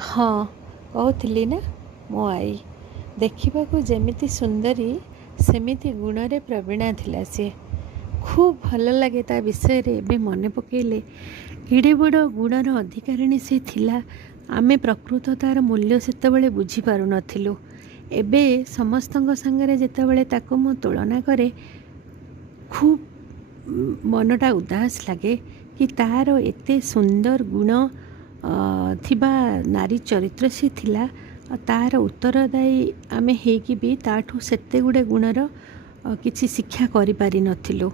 ହଁ କହୁଥିଲି ନା ମୋ ଆଈ ଦେଖିବାକୁ ଯେମିତି ସୁନ୍ଦରୀ ସେମିତି ଗୁଣରେ ପ୍ରବୀଣା ଥିଲା ସିଏ। ଖୁବ୍ ଭଲ ଲାଗେ ତା ବିଷୟରେ ଏବେ ମନେ ପକାଇଲେ। କେଡ଼େ ବଡ଼ ଗୁଣର ଅଧିକାରିଣୀ ସେ ଥିଲା। ଆମେ ପ୍ରକୃତ ତା'ର ମୂଲ୍ୟ ସେତେବେଳେ ବୁଝିପାରୁନଥିଲୁ। ଏବେ ସମସ୍ତଙ୍କ ସାଙ୍ଗରେ ଯେତେବେଳେ ତାକୁ ମୁଁ ତୁଳନା କରେ ଖୁବ୍ ମନଟା ଉଦାସ ଲାଗେ କି ତା'ର ଏତେ ସୁନ୍ଦର ଗୁଣ ଥିବା ନାରୀ ଚରିତ୍ର ସେ ଥିଲା। ତା'ର ଉତ୍ତରଦାୟୀ ଆମେ ହେଇକି ବି ତା'ଠୁ ସେତେ ଗୁଡ଼ିଏ ଗୁଣର କିଛି ଶିକ୍ଷା କରିପାରିନଥିଲୁ।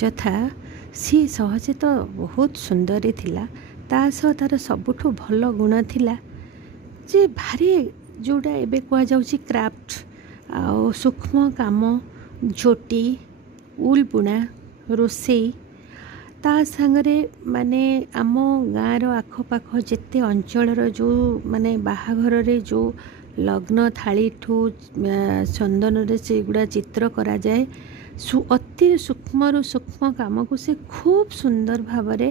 ଯଥା ସିଏ ସହଜେ ତ ବହୁତ ସୁନ୍ଦରୀ ଥିଲା, ତା ସହ ତା'ର ସବୁଠୁ ଭଲ ଗୁଣ ଥିଲା ଯେ ଭାରି ଯେଉଁଟା ଏବେ କୁହାଯାଉଛି କ୍ରାଫ୍ଟ ଆଉ ସୂକ୍ଷ୍ମ କାମ, ଝୋଟି, ଉଲ୍ ବୁଣା, ରୋଷେଇ। ତା ସାଙ୍ଗରେ ମାନେ ଆମ ଗାଁର ଆଖପାଖ ଯେତେ ଅଞ୍ଚଳର ଯେଉଁ ମାନେ ବାହାଘରରେ ଯେଉଁ ଲଗ୍ନ ଥାଳିଠୁ ଚନ୍ଦନରେ ସେଗୁଡ଼ା ଚିତ୍ର କରାଯାଏ, ଅତି ସୂକ୍ଷ୍ମରୁ ସୂକ୍ଷ୍ମ କାମକୁ ସେ ଖୁବ୍ ସୁନ୍ଦର ଭାବରେ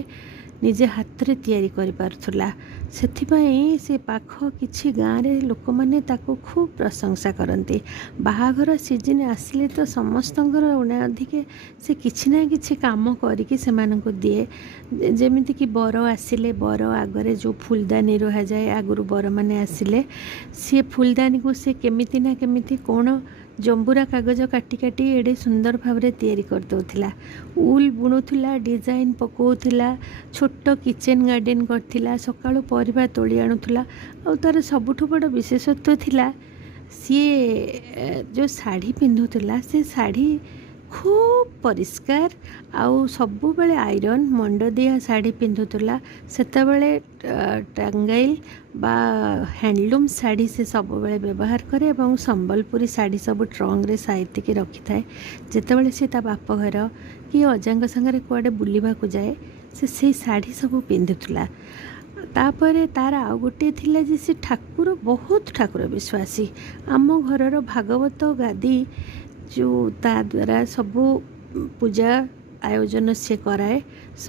ନିଜେ ହାତରେ ତିଆରି କରିପାରୁଥିଲା। ସେଥିପାଇଁ ସେ ପାଖ କିଛି ଗାଁରେ ଲୋକମାନେ ତାକୁ ଖୁବ୍ ପ୍ରଶଂସା କରନ୍ତି। ବାହାଘର ସିଜିନ୍ ଆସିଲେ ତ ସମସ୍ତଙ୍କର ଅଧିକେ ସେ କିଛି ନା କିଛି କାମ କରିକି ସେମାନଙ୍କୁ ଦିଏ। ଯେମିତିକି ବର ଆସିଲେ ବର ଆଗରେ ଯେଉଁ ଫୁଲଦାନୀ ରୁହାଯାଏ, ଆଗରୁ ବରମାନେ ଆସିଲେ ସିଏ ଫୁଲଦାନୀକୁ ସେ କେମିତି ନା କେମିତି କ'ଣ ଜମ୍ବୁରା କାଗଜ କାଟି କାଟି ଏଡ଼େ ସୁନ୍ଦର ଭାବରେ ତିଆରି କରିଦେଉଥିଲା। ଉଲ୍ ବୁଣୁଥିଲା, ଡିଜାଇନ୍ ପକାଉଥିଲା, ଛୋଟ କିଚେନ୍ ଗାର୍ଡ଼େନ୍ କରିଥିଲା, ସକାଳୁ ପରିବା ତୋଳି ଆଣୁଥିଲା। ଆଉ ତା'ର ସବୁଠୁ ବଡ଼ ବିଶେଷତ୍ୱ ଥିଲା ସିଏ ଯେଉଁ ଶାଢ଼ୀ ପିନ୍ଧୁଥିଲା ସେ ଶାଢ଼ୀ ଖୁବ୍ ପରିଷ୍କାର ଆଉ ସବୁବେଳେ ଆଇରନ୍ ମଣ୍ଡଦିଆ ଶାଢ଼ୀ ପିନ୍ଧୁଥିଲା। ସେତେବେଳେ ଟାଙ୍ଗାଇଲ ବା ହ୍ୟାଣ୍ଡଲୁମ୍ ଶାଢ଼ୀ ସେ ସବୁବେଳେ ବ୍ୟବହାର କରେ ଏବଂ ସମ୍ବଲପୁରୀ ଶାଢ଼ୀ ସବୁ ଟ୍ରଙ୍କରେ ସାଇତିକି ରଖିଥାଏ। ଯେତେବେଳେ ସେ ତା ବାପଘର କି ଅଜାଙ୍କ ସାଙ୍ଗରେ କୁଆଡ଼େ ବୁଲିବାକୁ ଯାଏ ସେ ସେଇ ଶାଢ଼ୀ ସବୁ ପିନ୍ଧୁଥିଲା। ତାପରେ ତା'ର ଆଉ ଗୋଟିଏ ଥିଲା ଯେ ସେ ବହୁତ ଠାକୁର ବିଶ୍ୱାସୀ। ଆମ ଘରର ଭାଗବତ ଗାଦି ଯେଉଁ ତା ଦ୍ୱାରା ସବୁ ପୂଜା ଆୟୋଜନ ସେ କରାଏ।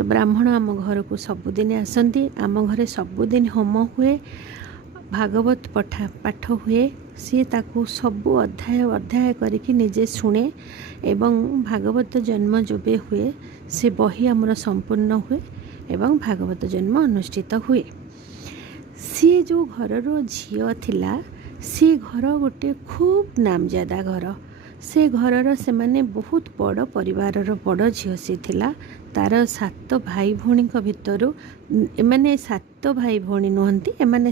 ବ୍ରାହ୍ମଣ ଆମ ଘରକୁ ସବୁଦିନ ଆସନ୍ତି, ଆମ ଘରେ ସବୁଦିନ ହୋମ ହୁଏ, ଭାଗବତ ପାଠ ହୁଏ। ସିଏ ତାକୁ ସବୁ ଅଧ୍ୟାୟ କରିକି ନିଜେ ଶୁଣେ ଏବଂ ଭାଗବତ ଜନ୍ମ ଯେବେ ହୁଏ ସେ ବହି ଆମର ସମ୍ପୂର୍ଣ୍ଣ ହୁଏ ଏବଂ ଭାଗବତ ଜନ୍ମ ଅନୁଷ୍ଠିତ ହୁଏ। ସିଏ ଯେଉଁ ଘରର ଝିଅ ଥିଲା ସେ ଘର ଗୋଟେ ଖୁବ୍ ନାମଜାଦା ଘର। ସେ ଘରର ସେମାନେ ବହୁତ ବଡ଼ ପରିବାରର ବଡ଼ ଝିଅ ସେ ଥିଲା। ତା'ର 7 ଭାଇ ଭଉଣୀଙ୍କ ଭିତରୁ ଏମାନେ 7 ଭାଇ ଭଉଣୀ ନୁହନ୍ତି, ଏମାନେ